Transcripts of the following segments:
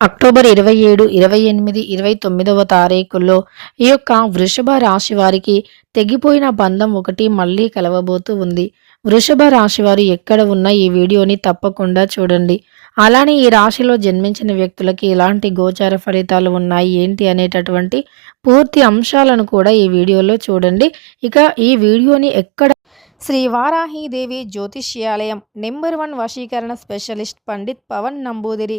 October ఇరవై ఏడు ఇరవై ఎనిమిది ఇరవై తొమ్మిదవ తారీఖుల్లో ఈ యొక్క వృషభ రాశి వారికి తెగిపోయిన బంధం ఒకటి మళ్ళీ కలవబోతూ ఉంది. వృషభ రాశి వారు ఎక్కడ ఉన్న ఈ వీడియోని తప్పకుండా చూడండి. అలానే ఈ రాశిలో జన్మించిన వ్యక్తులకి ఎలాంటి గోచార ఫలితాలు ఉన్నాయి ఏంటి అనేటటువంటి పూర్తి అంశాలను కూడా ఈ వీడియోలో చూడండి. ఇక ఈ వీడియోని ఎక్కడ శ్రీ వారాహిదేవి జ్యోతిష్యాలయం నెంబర్ వన్ వశీకరణ స్పెషలిస్ట్ పండిత్ పవన్ నంబూదిరి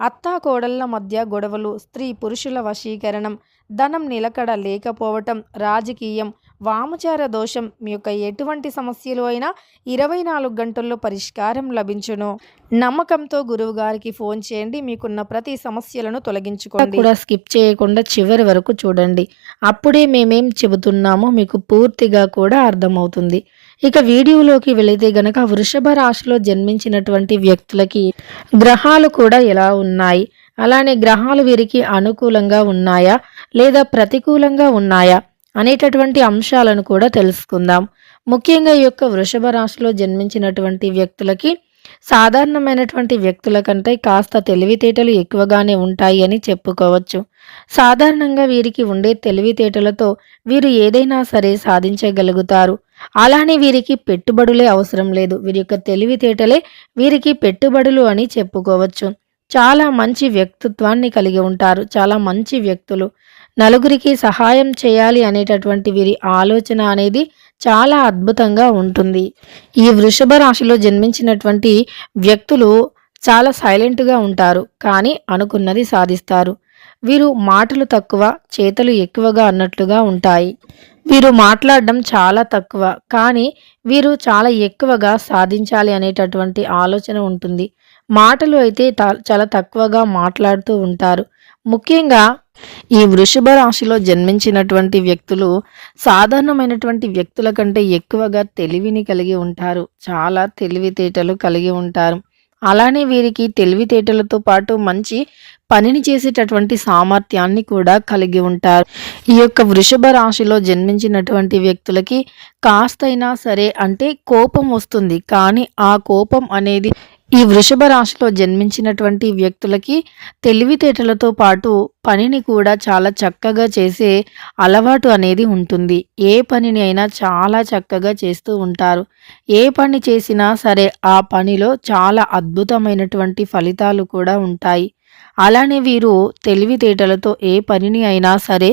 అత్తాకోడళ్ళ మధ్య గొడవలు స్త్రీ పురుషుల వశీకరణం ధనం నిలకడ లేకపోవటం రాజకీయం వామచార దోషం మీ యొక్క ఎటువంటి సమస్యలు అయినా ఇరవై నాలుగు గంటల్లో పరిష్కారం లభించును. నమ్మకంతో గురువు గారికి ఫోన్ చేయండి. మీకున్న ప్రతి సమస్యలను తొలగించుకోండి. కూడా స్కిప్ చేయకుండా చివరి వరకు చూడండి. అప్పుడే మేమేం చెబుతున్నామో మీకు పూర్తిగా కూడా అర్థమవుతుంది. ఇక వీడియోలోకి వెళితే గనక వృషభ రాశిలో జన్మించినటువంటి వ్యక్తులకి గ్రహాలు కూడా ఎలా ఉన్నాయి? అలానే గ్రహాలు వీరికి అనుకూలంగా ఉన్నాయా? లేదా ప్రతికూలంగా ఉన్నాయా? అనేటటువంటి అంశాలను కూడా తెలుసుకుందాం. ముఖ్యంగా ఈ యొక్క వృషభ రాశిలో జన్మించినటువంటి వ్యక్తులకి సాధారణమైనటువంటి వ్యక్తుల కంటే కాస్త తెలివితేటలు ఎక్కువగానే ఉంటాయి అని చెప్పుకోవచ్చు. సాధారణంగా వీరికి ఉండే తెలివితేటలతో వీరు ఏదైనా సరే సాధించగలుగుతారు. అలానే వీరికి పెట్టుబడులే అవసరం లేదు. వీరి యొక్క తెలివితేటలే వీరికి పెట్టుబడులు అని చెప్పుకోవచ్చు. చాలా మంచి వ్యక్తిత్వాన్ని కలిగి ఉంటారు. చాలా మంచి వ్యక్తులు. నలుగురికి సహాయం చేయాలి అనేటటువంటి వీరి ఆలోచన అనేది చాలా అద్భుతంగా ఉంటుంది. ఈ వృషభ రాశిలో జన్మించినటువంటి వ్యక్తులు చాలా సైలెంట్గా ఉంటారు. కానీ అనుకున్నది సాధిస్తారు. వీరు మాటలు తక్కువ చేతలు ఎక్కువగా అన్నట్లుగా ఉంటాయి. వీరు మాట్లాడడం చాలా తక్కువ కానీ వీరు చాలా ఎక్కువగా సాధించాలి అనేటటువంటి ఆలోచన ఉంటుంది. మాటలు అయితే చాలా తక్కువగా మాట్లాడుతూ ఉంటారు. ముఖ్యంగా ఈ వృషభ రాశిలో జన్మించినటువంటి వ్యక్తులు సాధారణమైనటువంటి వ్యక్తుల కంటే ఎక్కువగా తెలివిని కలిగి ఉంటారు. చాలా తెలివితేటలు కలిగి ఉంటారు. అలానే వీరికి తెలివితేటలతో పాటు మంచి పనిని చేసేటటువంటి సామర్థ్యాన్ని కూడా కలిగి ఉంటారు. ఈ యొక్క వృషభ రాశిలో జన్మించినటువంటి వ్యక్తులకి కాస్తైనా సరే అంటే కోపం వస్తుంది. కానీ ఆ కోపం అనేది ఈ వృషభ రాశిలో జన్మించినటువంటి వ్యక్తులకి తెలివితేటలతో పాటు పనిని కూడా చాలా చక్కగా చేసే అలవాటు అనేది ఉంటుంది. ఏ పనిని అయినా చాలా చక్కగా చేస్తూ ఉంటారు. ఏ పని చేసినా సరే ఆ పనిలో చాలా అద్భుతమైనటువంటి ఫలితాలు కూడా ఉంటాయి. అలానే వీరు తెలివితేటలతో ఏ పనిని అయినా సరే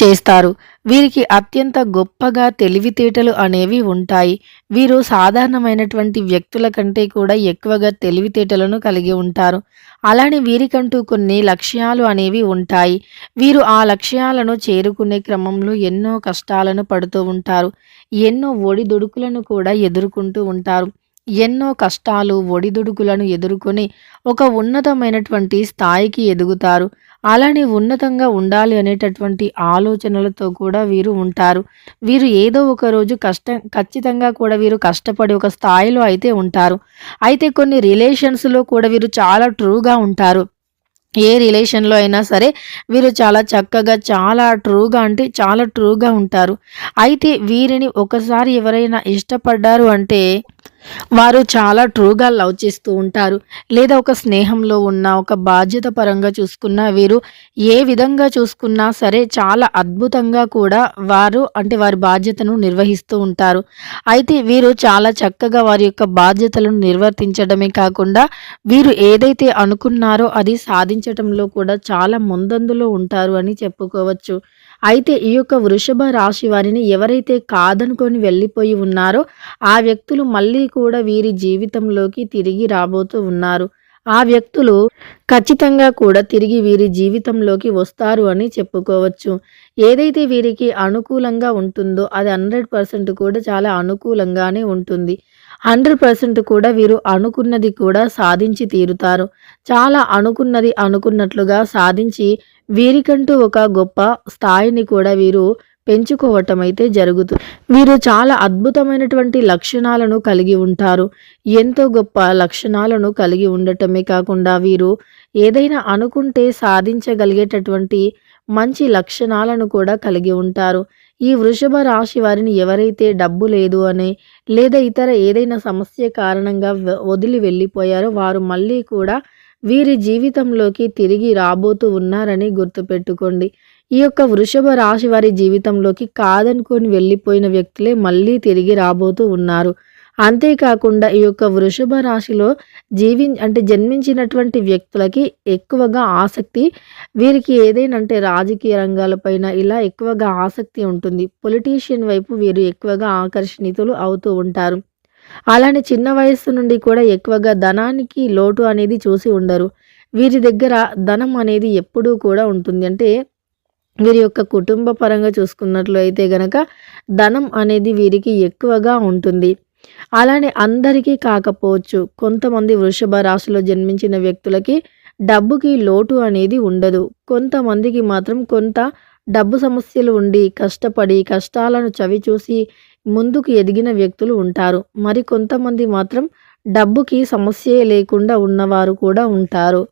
చేస్తారు. వీరికి అత్యంత గొప్పగా తెలివితేటలు అనేవి ఉంటాయి. వీరు సాధారణమైనటువంటి వ్యక్తుల కంటే కూడా ఎక్కువగా తెలివితేటలను కలిగి ఉంటారు. అలానే వీరికంటూ కొన్ని లక్ష్యాలు అనేవి ఉంటాయి. వీరు ఆ లక్ష్యాలను చేరుకునే క్రమంలో ఎన్నో కష్టాలను పడుతూ ఉంటారు. ఎన్నో ఒడిదుడుకులను కూడా ఎదుర్కొంటూ ఉంటారు. ఎన్నో కష్టాలు ఒడిదుడుకులను ఎదుర్కొని ఒక ఉన్నతమైనటువంటి స్థాయికి ఎదుగుతారు. అలానే ఉన్నతంగా ఉండాలి అనేటటువంటి ఆలోచనలతో కూడా వీరు ఉంటారు. వీరు ఏదో ఒక రోజు కష్టం ఖచ్చితంగా కూడా వీరు కష్టపడి ఒక స్థాయిలో అయితే ఉంటారు. అయితే కొన్ని రిలేషన్స్లో కూడా వీరు చాలా ట్రూగా ఉంటారు. ఏ రిలేషన్లో అయినా సరే వీరు చాలా చక్కగా చాలా ట్రూగా అంటే చాలా ట్రూగా ఉంటారు. అయితే వీరిని ఒకసారి ఎవరైనా ఇష్టపడ్డారు అంటే వారు చాలా ట్రూగా లవ్ చేస్తూ ఉంటారు. లేదా ఒక స్నేహంలో ఉన్న ఒక బాధ్యత పరంగా చూసుకున్న వీరు ఏ విధంగా చూసుకున్నా సరే చాలా అద్భుతంగా కూడా వారు అంటే వారి బాధ్యతను నిర్వహిస్తూ ఉంటారు. అయితే వీరు చాలా చక్కగా వారి యొక్క బాధ్యతలను నిర్వర్తించడమే కాకుండా వీరు ఏదైతే అనుకున్నారో అది సాధించటంలో కూడా చాలా ముందందులో ఉంటారు అని చెప్పుకోవచ్చు. అయితే ఈ యొక్క వృషభ రాశి వారిని ఎవరైతే కాదనుకొని వెళ్ళిపోయి ఉన్నారో ఆ వ్యక్తులు మళ్ళీ కూడా వీరి జీవితంలోకి తిరిగి రాబోతూ ఉన్నారు. ఆ వ్యక్తులు ఖచ్చితంగా కూడా తిరిగి వీరి జీవితంలోకి వస్తారు అని చెప్పుకోవచ్చు. ఏదైతే వీరికి అనుకూలంగా ఉంటుందో అది హండ్రెడ్ పర్సెంట్ కూడా చాలా అనుకూలంగానే ఉంటుంది. హండ్రెడ్ పర్సెంట్ కూడా వీరు అనుకున్నది కూడా సాధించి తీరుతారు. చాలా అనుకున్నది అనుకున్నట్లుగా సాధించి వీరికంటూ ఒక గొప్ప స్థాయిని కూడా వీరు పెంచుకోవటం అయితే జరుగుతుంది వీరు చాలా అద్భుతమైనటువంటి లక్షణాలను కలిగి ఉంటారు. ఎంతో గొప్ప లక్షణాలను కలిగి ఉండటమే కాకుండా వీరు ఏదైనా అనుకుంటే సాధించగలిగేటటువంటి మంచి లక్షణాలను కూడా కలిగి ఉంటారు. ఈ వృషభ రాశి వారిని ఎవరైతే డబ్బు లేదు అని లేదా ఇతర ఏదైనా సమస్య కారణంగా వదిలి వెళ్ళిపోయారో వారు మళ్ళీ కూడా వీరి జీవితంలోకి తిరిగి రాబోతూ ఉన్నారని గుర్తుపెట్టుకోండి. ఈ యొక్క వృషభ రాశి వారి జీవితంలోకి కాదనుకొని వెళ్ళిపోయిన వ్యక్తులే మళ్ళీ తిరిగి రాబోతూ ఉన్నారు. అంతేకాకుండా ఈ యొక్క వృషభ రాశిలో జీవి అంటే జన్మించినటువంటి వ్యక్తులకి ఎక్కువగా ఆసక్తి వీరికి ఏదైనా అంటే రాజకీయ రంగాలపైన ఇలా ఎక్కువగా ఆసక్తి ఉంటుంది. పొలిటీషియన్ వైపు వీరు ఎక్కువగా ఆకర్షణీతులు అవుతూ ఉంటారు. అలానే చిన్న వయస్సు నుండి కూడా ఎక్కువగా ధనానికి లోటు అనేది చూసి ఉండరు. వీరి దగ్గర ధనం అనేది ఎప్పుడూ కూడా ఉంటుంది. అంటే వీరి యొక్క కుటుంబ పరంగా చూసుకున్నట్లు అయితే గనక ధనం అనేది వీరికి ఎక్కువగా ఉంటుంది. అలానే అందరికీ కాకపోవచ్చు. కొంతమంది వృషభ రాశిలో జన్మించిన వ్యక్తులకి డబ్బుకి లోటు అనేది ఉండదు. కొంతమందికి మాత్రం కొంత డబ్బు సమస్యలు ఉండి కష్టపడి కష్టాలను చవిచూసి ముందుకు ఎదిగిన వ్యక్తులు ఉంటారు. మరి కొంతమంది మాత్రం డబ్బుకి సమస్యే లేకుండా ఉన్నవారు కూడా ఉంటారు.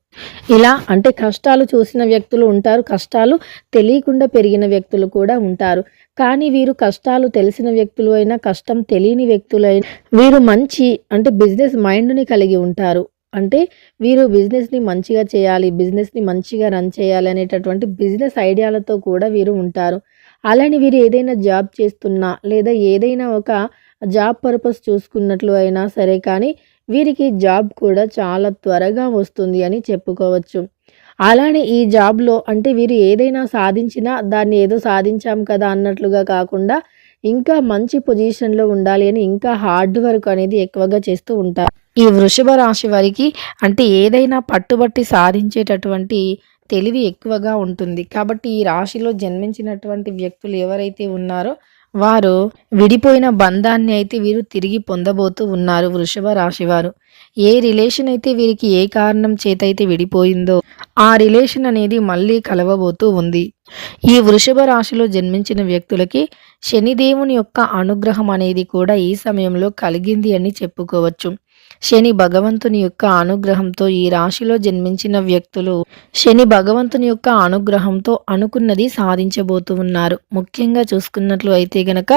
ఇలా అంటే కష్టాలు చూసిన వ్యక్తులు ఉంటారు. కష్టాలు తెలియకుండా పెరిగిన వ్యక్తులు కూడా ఉంటారు. కానీ వీరు కష్టాలు తెలిసిన వ్యక్తులు అయినా కష్టం తెలియని వ్యక్తులైనా వీరు మంచి అంటే బిజినెస్ మైండ్ని కలిగి ఉంటారు. అంటే వీరు బిజినెస్ని మంచిగా చేయాలి బిజినెస్ని మంచిగా రన్ చేయాలి అనేటటువంటి బిజినెస్ ఐడియాలతో కూడా వీరు ఉంటారు. అలానే వీరు ఏదైనా జాబ్ చేస్తున్నా లేదా ఏదైనా ఒక జాబ్ పర్పస్ చూసుకున్నట్లు అయినా సరే కానీ వీరికి జాబ్ కూడా చాలా త్వరగా వస్తుంది అని చెప్పుకోవచ్చు. అలానే ఈ జాబ్లో అంటే వీరు ఏదైనా సాధించినా దాన్ని ఏదో సాధించాం కదా అన్నట్లుగా కాకుండా ఇంకా మంచి పొజిషన్లో ఉండాలి అని ఇంకా హార్డ్ వర్క్ అనేది ఎక్కువగా చేస్తూ ఉంటారు. ఈ వృషభ రాశి వారికి అంటే ఏదైనా పట్టుబట్టి సాధించేటటువంటి తెలివి ఎక్కువగా ఉంటుంది. కాబట్టి ఈ రాశిలో జన్మించినటువంటి వ్యక్తులు ఎవరైతే ఉన్నారో వారు విడిపోయిన బంధాన్ని అయితే వీరు తిరిగి పొందబోతూ ఉన్నారు వృషభ రాశి వారు. ఏ రిలేషన్ అయితే వీరికి ఏ కారణం చేత అయితే విడిపోయిందో ఆ రిలేషన్ అనేది మళ్ళీ కలవబోతూ ఉంది. ఈ వృషభ రాశిలో జన్మించిన వ్యక్తులకి శనిదేవుని యొక్క అనుగ్రహం అనేది కూడా ఈ సమయంలో కలిగింది అని చెప్పుకోవచ్చు. శని భగవంతుని యొక్క అనుగ్రహంతో ఈ రాశిలో జన్మించిన వ్యక్తులు శని భగవంతుని యొక్క అనుగ్రహంతో అనుకున్నది సాధించబోతూ ఉన్నారు. ముఖ్యంగా చూసుకున్నట్లు అయితే గనక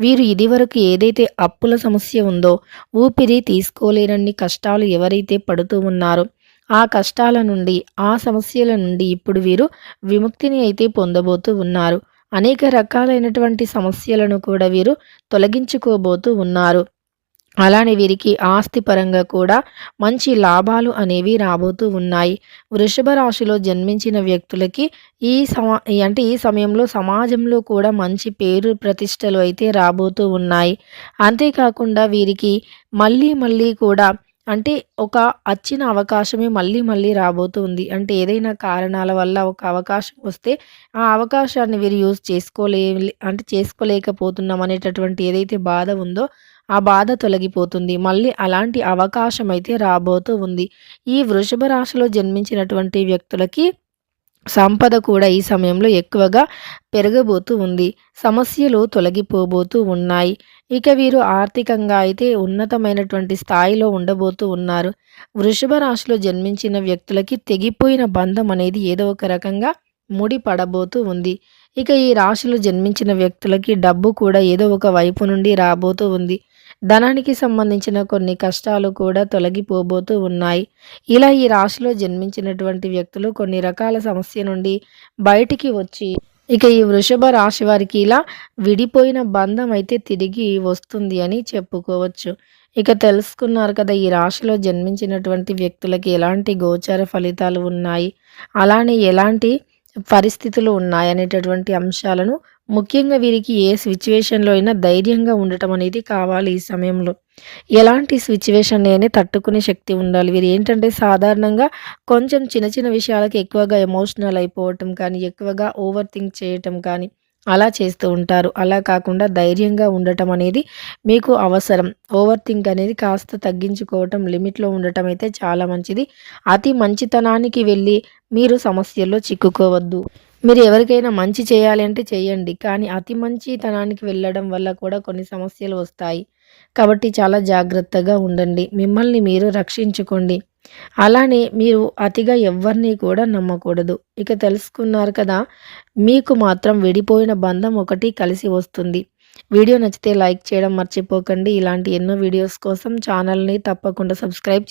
వీరు ఇదివరకు ఏదైతే అప్పుల సమస్య ఉందో ఊపిరి తీసుకోలేనన్ని కష్టాలు ఎవరైతే పడుతూ ఉన్నారో ఆ కష్టాల నుండి ఆ సమస్యల నుండి ఇప్పుడు వీరు విముక్తిని అయితే పొందబోతూ ఉన్నారు. అనేక రకాలైనటువంటి సమస్యలను కూడా వీరు తొలగించుకోబోతూ ఉన్నారు. అలానే వీరికి ఆస్తి పరంగా కూడా మంచి లాభాలు అనేవి రాబోతూ ఉన్నాయి. వృషభ రాశిలో జన్మించిన వ్యక్తులకి ఈ సమా ఈ అంటే ఈ సమయంలో సమాజంలో కూడా మంచి పేరు ప్రతిష్టలు అయితే రాబోతూ ఉన్నాయి. అంతేకాకుండా వీరికి మళ్ళీ మళ్ళీ కూడా అంటే ఒక వచ్చిన అవకాశమే మళ్ళీ మళ్ళీ రాబోతుంది అంటే ఏదైనా కారణాల వల్ల ఒక అవకాశం వస్తే ఆ అవకాశాన్ని వీరు యూజ్ చేసుకోలే అంటే చేసుకోలేకపోతున్నాం అనేటటువంటి ఏదైతే బాధ ఉందో ఆ బాధ తొలగిపోతుంది. మళ్ళీ అలాంటి అవకాశం అయితే రాబోతూ ఉంది. ఈ వృషభ రాశిలో జన్మించినటువంటి వ్యక్తులకి సంపద కూడా ఈ సమయంలో ఎక్కువగా పెరగబోతూ ఉంది. సమస్యలు తొలగిపోబోతూ ఉన్నాయి. ఇక వీరు ఆర్థికంగా అయితే ఉన్నతమైనటువంటి స్థాయిలో ఉండబోతూ ఉన్నారు. వృషభ రాశిలో జన్మించిన వ్యక్తులకి తెగిపోయిన బంధం అనేది ఏదో ఒక రకంగా ముడి పడబోతూ ఉంది. ఇక ఈ రాశిలో జన్మించిన వ్యక్తులకి డబ్బు కూడా ఏదో ఒక వైపు నుండి రాబోతూ ఉంది. ధనానికి సంబంధించిన కొన్ని కష్టాలు కూడా తొలగిపోబోతూ ఉన్నాయి. ఇలా ఈ రాశిలో జన్మించినటువంటి వ్యక్తులు కొన్ని రకాల సమస్య నుండి బయటికి వచ్చి ఇక ఈ వృషభ రాశి వారికి ఇలా విడిపోయిన బంధం అయితే తిరిగి వస్తుంది అని చెప్పుకోవచ్చు. ఇక తెలుసుకున్నారు కదా ఈ రాశిలో జన్మించినటువంటి వ్యక్తులకి ఎలాంటి గోచార ఫలితాలు ఉన్నాయి? అలానే ఎలాంటి పరిస్థితులు ఉన్నాయనేటటువంటి అంశాలను ముఖ్యంగా వీరికి ఏ సిచ్యువేషన్లో అయినా ధైర్యంగా ఉండటం అనేది కావాలి ఈ సమయంలో. ఎలాంటి సిచ్యువేషన్ అయినా తట్టుకునే శక్తి ఉండాలి. వీరు ఏంటంటే సాధారణంగా కొంచెం చిన్న చిన్న విషయాలకి ఎక్కువగా ఎమోషనల్ అయిపోవటం కానీ ఎక్కువగా ఓవర్ థింక్ చేయటం కానీ అలా చేస్తూ ఉంటారు. అలా కాకుండా ధైర్యంగా ఉండటం అనేది మీకు అవసరం. ఓవర్ థింక్ అనేది కాస్త తగ్గించుకోవటం లిమిట్లో ఉండటం అయితే చాలా మంచిది. అతి మంచితనానికి వెళ్ళి మీరు సమస్యల్లో చిక్కుకోవద్దు. మీరు ఎవరికైనా మంచి చేయాలి అంటే చేయండి. కానీ అతి మంచితనానికి వెళ్ళడం వల్ల కూడా కొన్ని సమస్యలు వస్తాయి. కాబట్టి చాలా జాగ్రత్తగా ఉండండి. మిమ్మల్ని మీరు రక్షించుకోండి. అలానే మీరు అతిగా ఎవరిని కూడా నమ్మకూడదు. ఇక తెలుసుకున్నారు కదా మీకు మాత్రం విడిపోయిన బంధం ఒకటి కలిసి వస్తుంది. వీడియో నచ్చితే లైక్ చేయడం మర్చిపోకండి. ఇలాంటి ఎన్నో వీడియోస్ కోసం ఛానల్ని తప్పకుండా సబ్స్క్రైబ్